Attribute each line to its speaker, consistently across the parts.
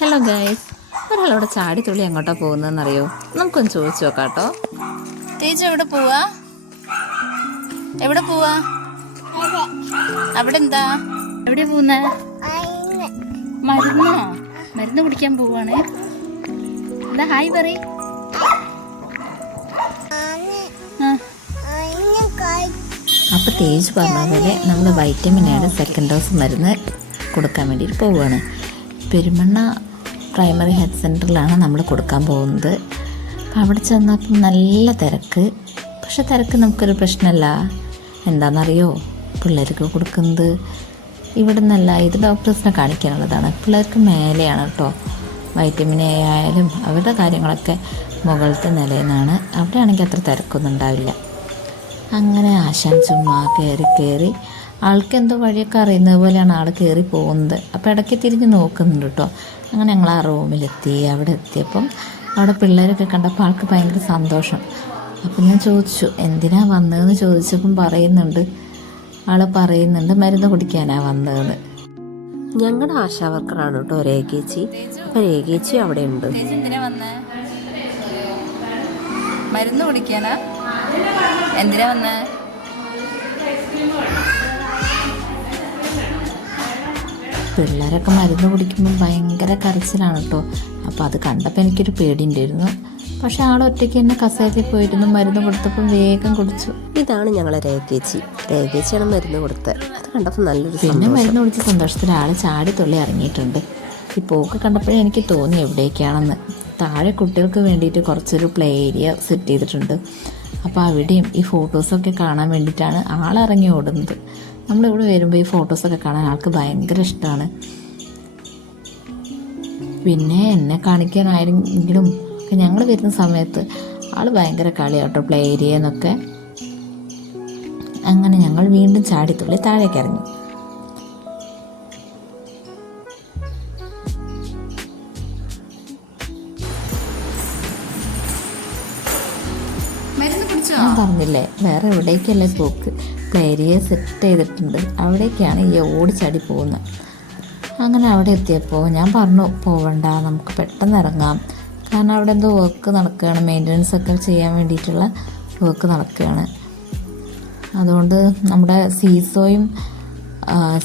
Speaker 1: Hello guys ഒരാളവിടെ ചാടി തുള്ളി എങ്ങോട്ടാ പോകുന്നതെന്നറിയോ? നമുക്കൊന്ന് ചോദിച്ചു നോക്കാം കേട്ടോ. തേജു എവിടെ പോവാ? എവിടെ പോവാ? അവിടെ എന്താ എവിടെ പോകുന്ന? മരുന്നോ? മരുന്ന് കുടിക്കാൻ പോവാണ്. എന്താ ഹായ് പറ അപ്പോൾ തേജ് പറഞ്ഞ പോലെ നമ്മൾ വൈറ്റമിൻ എയുടെ സെക്കൻഡ് ഡോസ് മരുന്ന് കൊടുക്കാൻ വേണ്ടിയിട്ട് പോവുകയാണ് പെരുമണ്ണ പ്രൈമറി ഹെൽത്ത് സെന്ററിലാണ് നമ്മൾ കൊടുക്കാൻ പോകുന്നത്. അപ്പോൾ അവിടെ ചെന്നപ്പോൾ നല്ല തിരക്ക്. പക്ഷെ തിരക്ക് നമുക്കൊരു പ്രശ്നമല്ല. എന്താണെന്നറിയോ? പിള്ളേർക്ക് കൊടുക്കുന്നത് ഇവിടെ നിന്നല്ല ഇത് ഡോക്ടേഴ്സിനെ കാണിക്കാനുള്ളതാണ്. പിള്ളേർക്ക് മേലെയാണ് കേട്ടോ. വൈറ്റമിൻ എ ആയാലും അവരുടെ കാര്യങ്ങളൊക്കെ മുകളിലത്തെ നിലയിൽ നിന്നാണ് അവിടെ ആണെങ്കിൽ അത്ര തിരക്കൊന്നും ഉണ്ടാവില്ല. അങ്ങനെ ആശാൻ ചുമ്മാ കയറി കയറി ആൾക്ക് എന്തോ വഴിയൊക്കെ അറിയുന്നത് പോലെയാണ് ആൾ കയറി പോകുന്നത്. അപ്പോൾ ഇടയ്ക്ക് തിരിഞ്ഞ് നോക്കുന്നുണ്ട് കേട്ടോ. അങ്ങനെ ഞങ്ങൾ ആ റൂമിലെത്തി അവിടെ എത്തിയപ്പം അവിടെ പിള്ളേരൊക്കെ കണ്ടപ്പോൾ ആൾക്ക് ഭയങ്കര സന്തോഷം. അപ്പം ഞാൻ ചോദിച്ചു എന്തിനാ വന്നതെന്ന് ചോദിച്ചപ്പം പറയുന്നുണ്ട്. ആൾ പറയുന്നുണ്ട് മരുന്ന് കുടിക്കാനാണ് വന്നതെന്ന്.
Speaker 2: ഞങ്ങളുടെ ആശാ വർക്കറാണ് കേട്ടോ രേഖേച്ചി. അപ്പൊ രേഖേച്ചി അവിടെ ഉണ്ട്
Speaker 1: എന്തിനാ വന്നേ? മരുന്ന് കുടിക്കാനാ? എന്തിനാ വന്നേ? പിള്ളേരൊക്കെ മരുന്ന് കുടിക്കുമ്പോൾ ഭയങ്കര കരച്ചിലാണ് കേട്ടോ അപ്പോൾ അത് കണ്ടപ്പോൾ എനിക്കൊരു പേടിയുണ്ടായിരുന്നു. പക്ഷെ ആൾ ഒറ്റയ്ക്ക് തന്നെ കസേരയിൽ പോയിരുന്നു മരുന്ന് കൊടുത്തപ്പോൾ വേഗം കുടിച്ചു.
Speaker 2: ഇതാണ് ഞങ്ങളെ രേഖേച്ചി. രേഖേച്ചിയാണ് മരുന്ന് കൊടുത്തത്. അത് കണ്ടപ്പോൾ നല്ലൊരു
Speaker 1: പിന്നെ മരുന്ന് കുടിച്ച സന്തോഷത്തിൽ ആൾ ചാടി തുള്ളി ഇറങ്ങിയിട്ടുണ്ട്. ഈ പോക്ക് കണ്ടപ്പോഴേ എനിക്ക് തോന്നി എവിടേക്കാണെന്ന്. താഴെ കുട്ടികൾക്ക് വേണ്ടിയിട്ട് കുറച്ചൊരു പ്ലേ ഏരിയ സെറ്റ് ചെയ്തിട്ടുണ്ട്. അപ്പോൾ അവിടെയും ഈ ഫോട്ടോസൊക്കെ കാണാൻ വേണ്ടിയിട്ടാണ് ആളിറങ്ങി ഓടുന്നത്. നമ്മളിവിടെ വരുമ്പോൾ ഈ ഫോട്ടോസൊക്കെ കാണാൻ ആൾക്ക് ഭയങ്കര ഇഷ്ടമാണ് പിന്നെ എന്നെ കാണിക്കാനായിരുന്നെങ്കിലും ഒക്കെ ഞങ്ങൾ വരുന്ന സമയത്ത് ആൾ ഭയങ്കര കളിയാട്ടോ പ്ലേ ഏരിയ എന്നൊക്കെ അങ്ങനെ ഞങ്ങൾ വീണ്ടും ചാടിത്തുള്ളി താഴേക്ക് ഇറങ്ങി. ഞാൻ പറഞ്ഞില്ലേ. വേറെ എവിടേക്കല്ലേ പോക്ക്? പ്ലേ ഏരിയ സെറ്റ് ചെയ്തിട്ടുണ്ട്. അവിടേക്കാണ് ഈ ഓടിച്ചാടി പോകുന്നത് അങ്ങനെ അവിടെ എത്തിയപ്പോൾ ഞാൻ പറഞ്ഞു പോവണ്ട നമുക്ക് പെട്ടെന്ന് ഇറങ്ങാം. കാരണം അവിടെ എന്തോ വർക്ക് നടക്കുകയാണ് മെയിന്റനൻസ് ഒക്കെ ചെയ്യാൻ വേണ്ടിയിട്ടുള്ള വർക്ക് നടക്കുകയാണ് അതുകൊണ്ട് നമ്മുടെ സീസോയും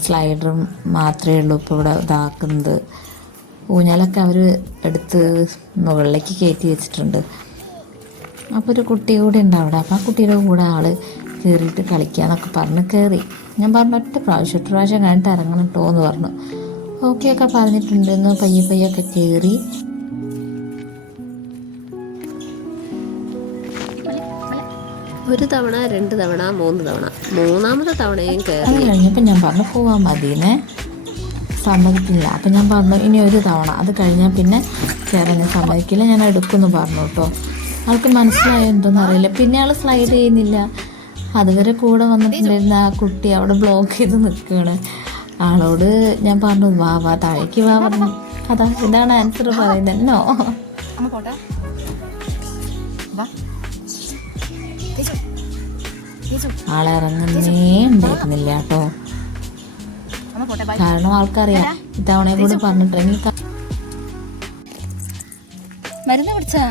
Speaker 1: സ്ലൈഡറും മാത്രമേ ഉള്ളൂ ഇപ്പോൾ ഇവിടെ ഇതാക്കുന്നത്. ഊഞ്ഞാലൊക്കെ അവർ എടുത്ത് മുകളിലേക്ക് കയറ്റി വെച്ചിട്ടുണ്ട്. അപ്പോൾ ഒരു കുട്ടി കൂടെ ഉണ്ട് അവിടെ. അപ്പോൾ ആ കുട്ടിയുടെ കൂടെ ആൾ കയറിയിട്ട് കളിക്കുക എന്നൊക്കെ പറഞ്ഞ് കയറി ഞാൻ പറഞ്ഞു ഒറ്റ പ്രാവശ്യം ഒറ്റ പ്രാവശ്യം കഴിഞ്ഞിട്ട് ഇറങ്ങണം കേട്ടോ എന്ന് പറഞ്ഞു. ഓക്കെ ഒക്കെ പറഞ്ഞിട്ടുണ്ടെന്ന് പയ്യെ പയ്യെ ഒക്കെ കയറി
Speaker 2: ഒരു തവണ രണ്ട് തവണ മൂന്ന് തവണ. മൂന്നാമത്തെ തവണയും കയറി
Speaker 1: കഴിഞ്ഞപ്പോൾ ഞാൻ പറഞ്ഞു പോവാൻ മതിയെന്നേ. സമ്മതിക്കില്ല. അപ്പം ഞാൻ പറഞ്ഞു ഇനി ഒരു തവണ. അത് കഴിഞ്ഞാൽ പിന്നെ കയറാൻ സമ്മതിക്കില്ല. ഞാൻ എടുക്കുമെന്ന് പറഞ്ഞു കേട്ടോ. ആൾക്ക് മനസ്സിലായോ എന്തോന്ന് അറിയില്ല. പിന്നെ ആൾ സ്ലൈഡ് ചെയ്യുന്നില്ല. അതുവരെ കൂടെ വന്നിട്ടുണ്ടായിരുന്ന ആ കുട്ടി അവിടെ ബ്ലോക്ക് ചെയ്ത് നിൽക്കുകയാണ് ആളോട് ഞാൻ പറഞ്ഞു വാ വാ താഴേക്ക് വാ പറഞ്ഞു. അതാ ഇതാണ് ആൻസർ പറയുന്നത്. നോ ആളിറങ്ങുന്നേ ഉണ്ടായിരുന്നില്ല കേട്ടോ. കാരണം ആൾക്കറിയാം. ഇത്തവണയും കൂടി പറഞ്ഞിട്ടുണ്ടെങ്കിൽ മരുന്ന് കുടിച്ചാ?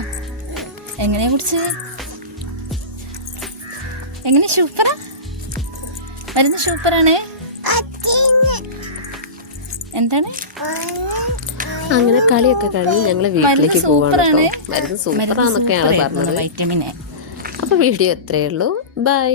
Speaker 1: എങ്ങനെയാ കുടിച്ച്? എങ്ങനെ സൂപ്പറാ മരുന്ന് സൂപ്പറാണ് എന്താണ്?
Speaker 2: അങ്ങനെ കളിയൊക്കെ കഴിഞ്ഞ് ഞങ്ങൾ വീട്ടിലേക്ക് പോവാണ് മരുന്ന് സൂപ്പറാന്നൊക്കെയാണ് പറഞ്ഞത്.
Speaker 1: Vitamin A.
Speaker 2: അപ്പൊ വീഡിയോ എത്രയേ ഉള്ളൂ. ബൈ